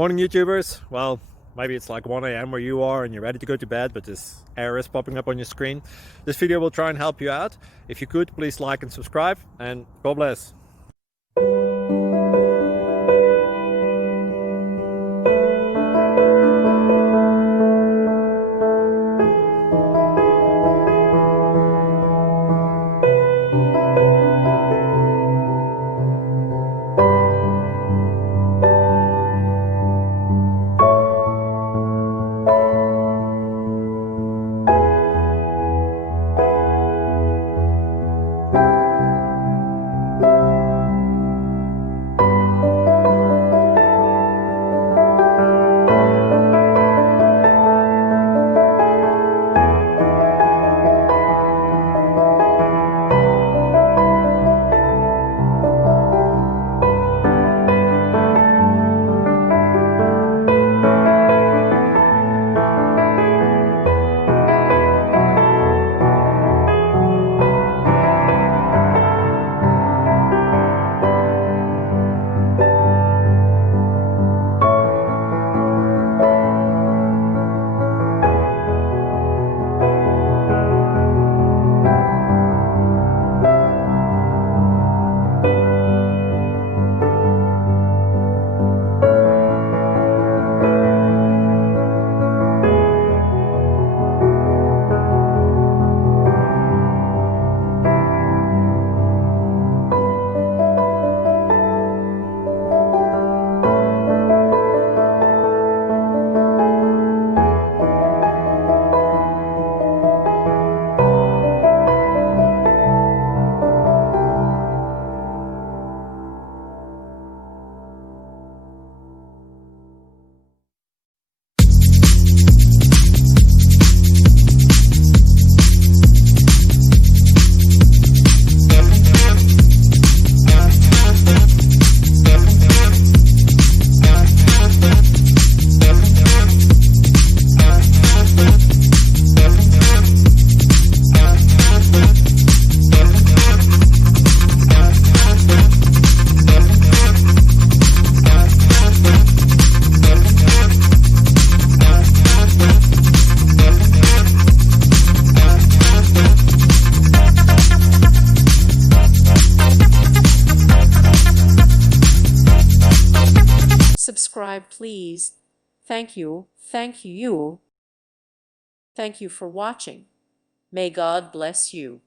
Morning YouTubers. Well, maybe it's like 1 a.m. where you are and you're ready to go to bed, but this error is popping up on your screen. This video will try and help you out. If you could, please like and subscribe, and God bless. Subscribe, please. Thank you. Thank you. Thank you for watching. May God bless you.